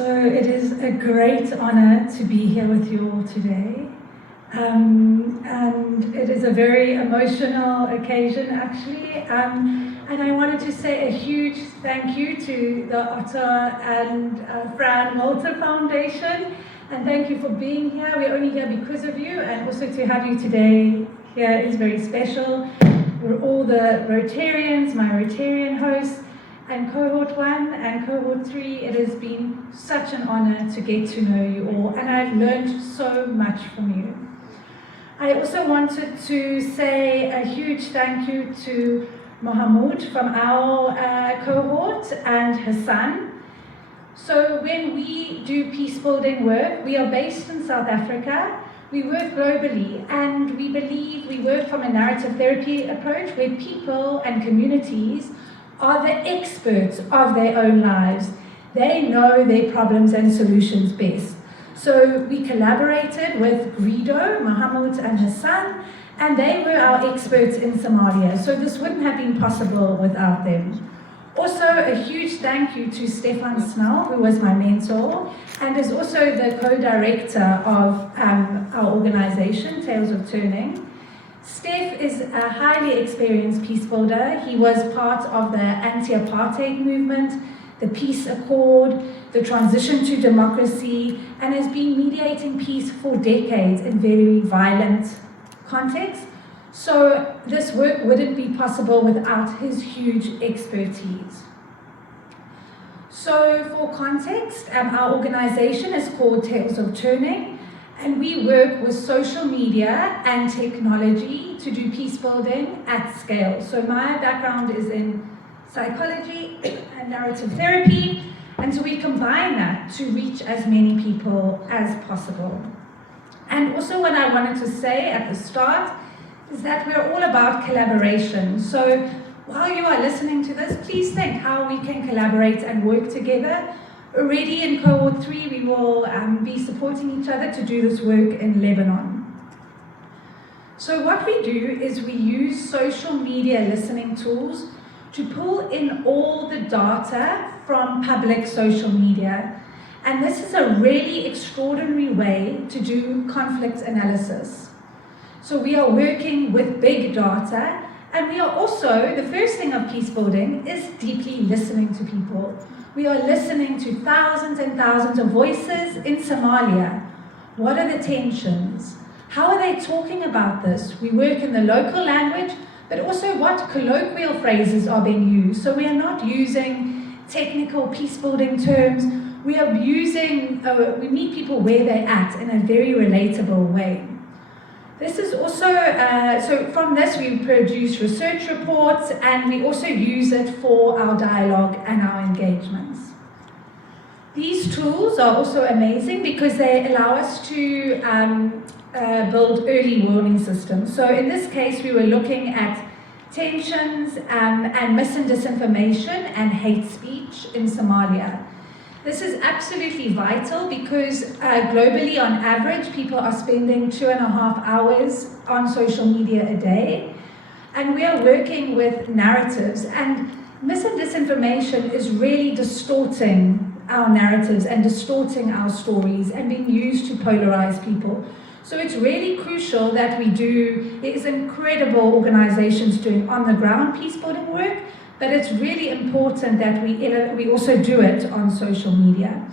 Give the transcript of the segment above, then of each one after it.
So it is a great honor to be here with you all today. And it is a very emotional occasion, actually. And I wanted to say a huge thank you to the Otto and Fran Walter Foundation. And thank you for being here. We're only here because of you, and also to have you today here is very special. We're all the Rotarians, my Rotarian hosts, and Cohort 1 and Cohort 3. It has been such an honor to get to know you all, and I've learned so much from you. I also wanted to say a huge thank you to Mohammed from our cohort and Hassan. So when we do peace building work, we are based in South Africa. We work globally, and we believe we work from a narrative therapy approach where people and communities are the experts of their own lives. They know their problems and solutions best. So we collaborated with Guido, Mohammed and Hassan, and they were our experts in Somalia. So this wouldn't have been possible without them. Also, a huge thank you to Stefan Snell, who was my mentor, and is also the co-director of our organization, Tales of Turning. Steph is a highly experienced peace builder. He was part of the anti-apartheid movement, the peace accord, the transition to democracy, and has been mediating peace for decades in very violent contexts. So this work wouldn't be possible without his huge expertise. So for context, our organization is called Tales of Turning, and we work with social media and technology to do peace building at scale. So my background is in psychology and narrative therapy, and so we combine that to reach as many people as possible. And also what I wanted to say at the start is that we're all about collaboration. So while you are listening to this, please think how we can collaborate and work together. Already in Cohort 3, we will be supporting each other to do this work in Lebanon. So what we do is we use social media listening tools to pull in all the data from public social media. And this is a really extraordinary way to do conflict analysis. So we are working with big data, and we are also, the first thing of peace building is deeply listening to people. We are listening to thousands and thousands of voices in Somalia. What are the tensions? How are they talking about this? We work in the local language, but also what colloquial phrases are being used. So we are not using technical peace building terms. We are using, we meet people where they're at in a very relatable way. This is also, so from this we produce research reports, and we also use it for our dialogue and our engagements. These tools are also amazing because they allow us to build early warning systems. So in this case, we were looking at tensions and mis and disinformation and hate speech in Somalia. This is absolutely vital because globally, on average, people are spending 2.5 hours on social media a day. And we are working with narratives, and mis and disinformation is really distorting our narratives and distorting our stories and being used to polarize people. So it's really crucial that we do, there's incredible organizations doing on-the-ground peace-building work, but it's really important that we also do it on social media.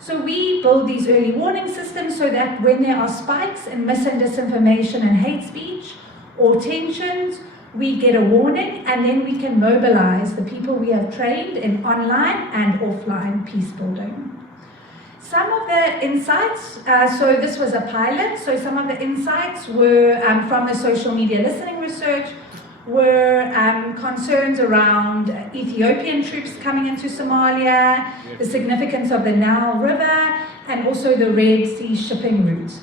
So we build these early warning systems so that when there are spikes in mis and disinformation and hate speech or tensions, we get a warning, and then we can mobilize the people we have trained in online and offline peace building. Some of the insights, so this was a pilot, so some of the insights were from the social media listening research, were concerns around Ethiopian troops coming into Somalia, the significance of the Nile River, and also the Red Sea shipping route.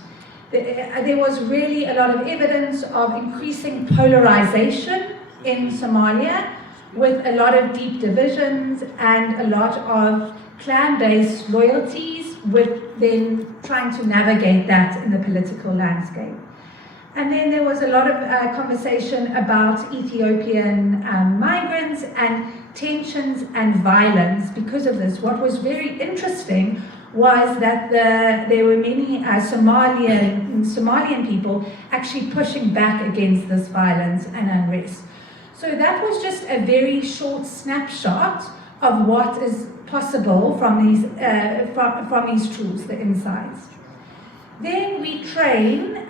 There was really a lot of evidence of increasing polarization in Somalia, with a lot of deep divisions and a lot of clan-based loyalties, with them trying to navigate that in the political landscape. And then there was a lot of conversation about Ethiopian migrants and tensions and violence because of this. What was very interesting was that there were many Somalian people actually pushing back against this violence and unrest. So that was just a very short snapshot of what is possible from these tools, the insights. Then we train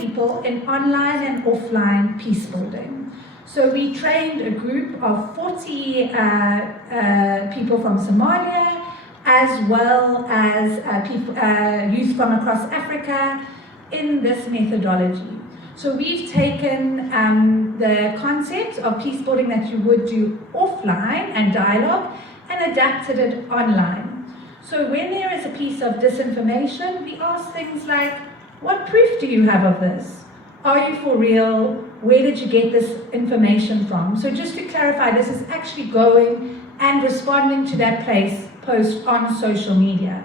people in online and offline peace building. So we trained a group of 40 people from Somalia, as well as youth from across Africa in this methodology. So we've taken the concept of peace building that you would do offline and dialogue and adapted it online. So when there is a piece of disinformation, we ask things like, what proof do you have of this? Are you for real? Where did you get this information from? So just to clarify, this is actually going and responding to that post on social media.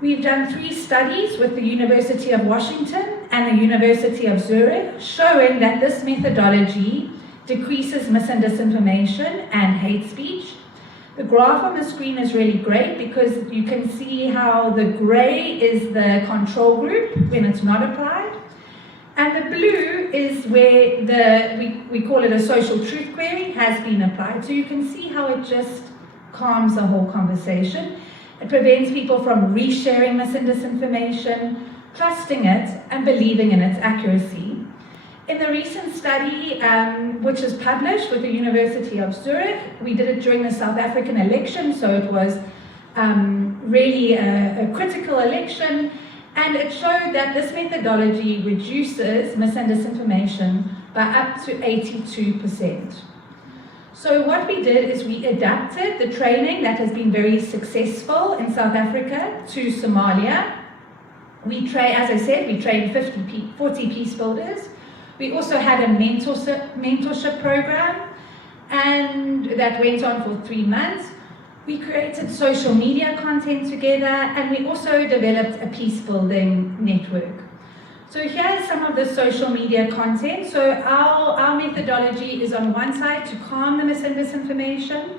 We've done 3 studies with the University of Washington and the University of Zurich, showing that this methodology decreases mis and disinformation and hate speech. The graph on the screen is really great because you can see how the gray is the control group when it's not applied. And the blue is where we call it a social truth query, has been applied. So you can see how it just calms the whole conversation. It prevents people from resharing mis and disinformation, trusting it, and believing in its accuracy. In the recent study, which is published with the University of Zurich, we did it during the South African election, so it was really a critical election, and it showed that this methodology reduces mis and disinformation by up to 82%. So what we did is we adapted the training that has been very successful in South Africa to Somalia. As I said, we trained 40 peace builders. We also had a mentorship program, and that went on for 3 months. We created social media content together, and we also developed a peace building network. So here's some of the social media content. So our methodology is on one side to calm the mis and disinformation.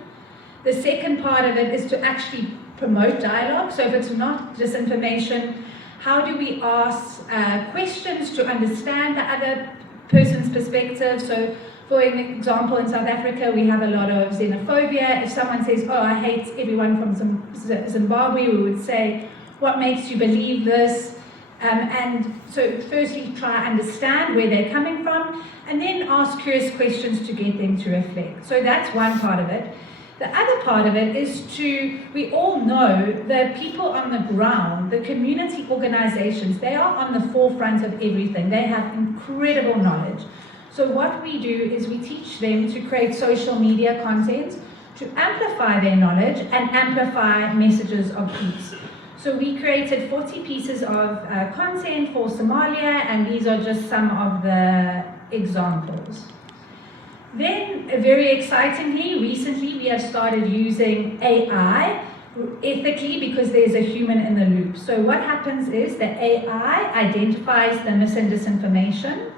The second part of it is to actually promote dialogue. So if it's not disinformation, how do we ask questions to understand the other person's perspective? So for an example, in South Africa, we have a lot of xenophobia. If someone says, oh, I hate everyone from Zimbabwe, we would say, what makes you believe this? And so firstly, try understand where they're coming from, and then ask curious questions to get them to reflect. So that's one part of it. The other part of it is we all know the people on the ground, the community organizations, they are on the forefront of everything. They have incredible knowledge. So what we do is we teach them to create social media content to amplify their knowledge and amplify messages of peace. So we created 40 pieces of content for Somalia, and these are just some of the examples. Then, very excitingly, recently we have started using AI ethically because there's a human in the loop. So what happens is the AI identifies the mis and disinformation.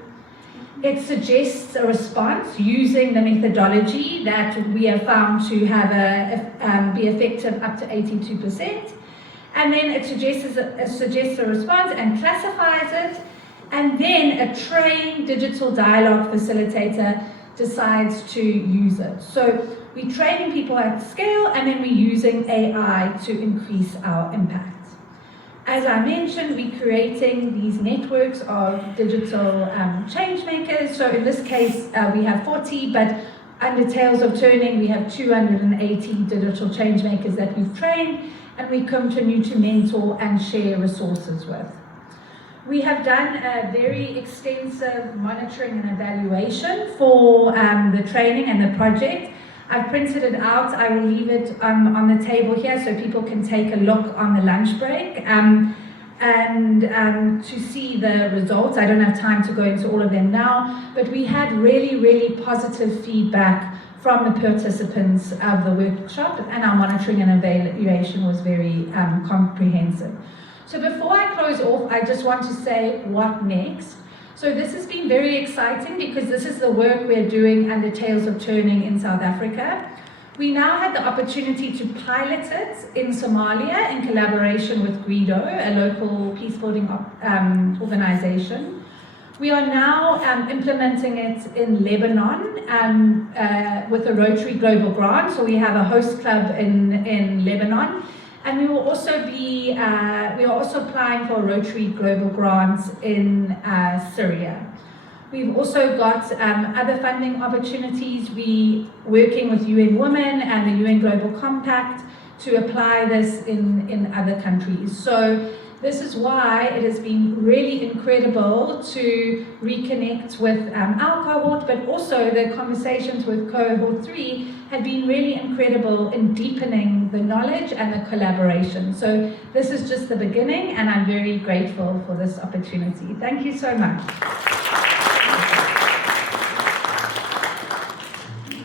It suggests a response using the methodology that we have found to have be effective up to 82%. And then it suggests a response and classifies it. And then a trained digital dialogue facilitator decides to use it. So we're training people at scale, and then we're using AI to increase our impact. As I mentioned, we're creating these networks of digital change makers. So in this case, we have 40, but under Tales of Turning, we have 280 digital change makers that we've trained, and we continue to mentor and share resources with. We have done a very extensive monitoring and evaluation for the training and the project. I've printed it out. I will leave it on the table here so people can take a look on the lunch break and to see the results. I don't have time to go into all of them now, but we had really, really positive feedback from the participants of the workshop, and our monitoring and evaluation was very comprehensive. So before I close off, I just want to say what next. So this has been very exciting because this is the work we're doing under Tales of Turning in South Africa. We now had the opportunity to pilot it in Somalia in collaboration with Guido, a local peacebuilding organization. We are now implementing it in Lebanon with a Rotary Global Grant. So we have a host club in Lebanon. And we will also we are also applying for a Rotary Global Grant in Syria. We've also got other funding opportunities. We working with UN Women and the UN Global Compact to apply this in other countries. So this is why it has been really incredible to reconnect with our cohort, but also the conversations with cohort 3 have been really incredible in deepening the knowledge and the collaboration. So this is just the beginning, and I'm very grateful for this opportunity. Thank you so much.